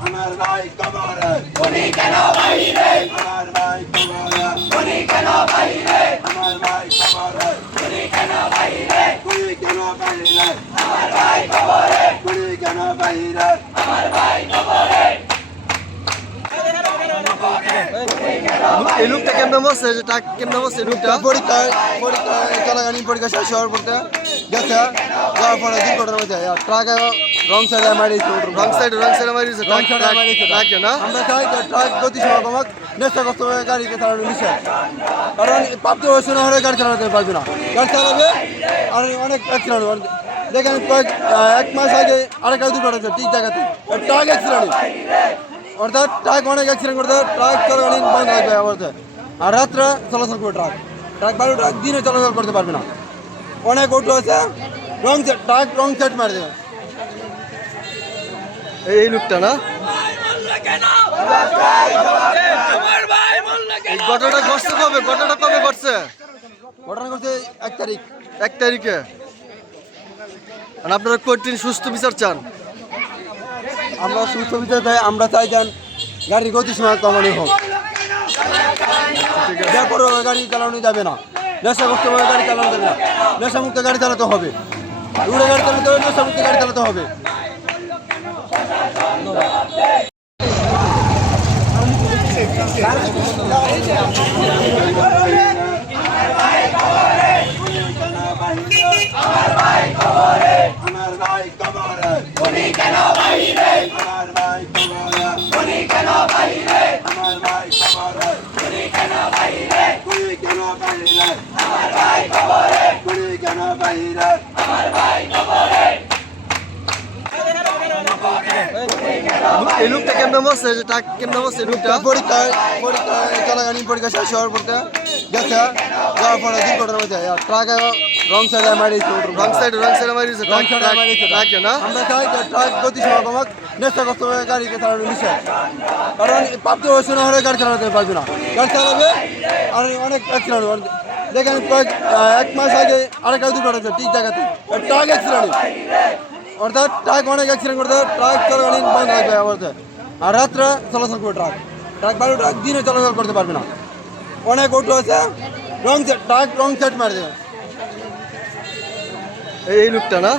আমার ভাই কবরে উনি কেন বাইরে আমার ভাই কবরে উনি কেন বাইরে আমার ভাই কবরে উনি কেন বাইরে উনি কেন বাইরে আমার ভাই কবরে উনি কেন বাইরে এই লুকটা কেমনে বসছে? যে টাক কেমনে বসছে লুকটা পরীক্ষা পরীক্ষা চলাকালীন পরীক্ষা শেষ হওয়ার পরে গেছে যাওয়ার পরে দুর্ঘটনা হয়েছে ট্রাকে রং সাইডে মারিয়েছে রং সাইড রং সাইড মারিছে রং সাইডে মারিয়েছে টাকে না? আমরা চাই ট্রাক গতি সময় কমাক নেশাগ্রস্ত হয়ে গাড়িকে চালানো নিষেধ। কারণ প্রাপ্ত বয়সী না হলে গাড়ি চালাতে পারবে না। গাড়ি চালাবে আর অনেক অ্যাক্সিডেন্ট দেখেন কয়েক এক মাস আগে আরেক দুর্ঘটনা ঠিক জায়গাতে ট্রাক অ্যাক্সিডেন্ট অর্থাৎ ট্রাক অনেক অ্যাক্সিডেন্ট করতে, ট্রাক চলাকালীন বন্ধ থাকবে অবস্থা আর রাত্রে চলাচল করবে ট্রাক। ট্রাক বারো ট্রাক দিনে চলাচল করতে পারবে না। অনেক অটো আছে রং সেট ট্রাক রং সেট মারি দেবে। এই লুকটা না? ঘটনাটা ঘটছে কবে? ঘটনাটা কবে ঘটছে? ঘটনা করছে এক তারিখ। এক তারিখে। আপনারা কঠিন সুস্থ বিচার চান? আমরা সুস্থ চাই, আমরা চাই যান গাড়ির গতি সময় কমানো হোক। ব্যাপার গাড়ি চালানো যাবে না, নেশাগ্রস্ত হয়ে গাড়ি চালানো যাবে না, নেশামুক্ত গাড়ি চালাতে হবে। উড়ে গাড়ি চালাতে হবে, নেশামুক্ত গাড়ি চালাতে হবে আমার ভাই কবরে উনি কেন বাইরে আমার ভাই কবরে উনি কেন বাইরে আমার ভাই কবরে উনি কেন বাইরে উনি কেন বাইরে আমার ভাই কবরে উনি কেন বাইরে এই লুকটা কেমনে বসছে যে টাক কেমনে বসছে লুকটা? পরীক্ষা পরীক্ষা চলাকালীন পরীক্ষা শেষ হওয়ার পরে গেছে। যাওয়ার পরে দুর্ঘটনা হয়েছে ট্রাকে রং সাইডে মারিয়েছে রং সাইড রং সাইড মারিছে রং সাইডে মারিয়েছে টাকে না? আমরা চাই যে ট্রাক গতি সময় কমাক নেশাগ্রস্ত হয়ে গাড়িকে চালানো নিষেধ। কারণ প্রাপ্ত বয়সী না হলে গাড়ি চালাতে পারবে না। গাড়ি চালাবে আর অনেক অ্যাক্সিডেন্ট দেখেন কয়েক এক মাস আগে আরেক দুর্ঘটনা ঠিক জায়গাতে ট্রাক অ্যাক্সিডেন্ট অর্থাৎ ট্রাক অনেক অ্যাক্সিডেন্ট করতে ট্রাক চলাকালীন বন্ধ থাকবে আর রাত্রে চলাচল করবে ট্রাক ট্রাক বারো ট্রাক দিনে চলাচল করতে পারবে না। অনেক অটো আছে রং সেট ট্রাক রং সেট মারি দেবে। এই লুকটা না?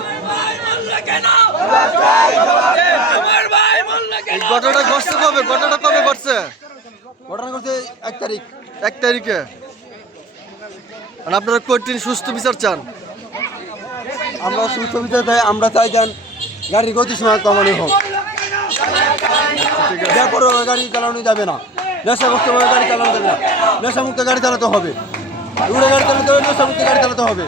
ঘটনাটা ঘটছে কবে? ঘটনাটা কবে ঘটছে? ঘটনা করছে এক তারিখ। এক তারিখে। আপনারা কঠিন সুস্থ বিচার চান? আমরা সুস্থ চাই, আমরা চাই যান গাড়ির গতি সময় কমানো হোক। তারপরে গাড়ি চালানো যাবে না। নেশাগ্রস্তভাবে গাড়ি চালানো যাবে না। নেশামুক্ত গাড়ি চালাতে হবে। উড়ে গাড়ি চালাতে হবে, নেশামুক্ত গাড়ি চালাতে হবে।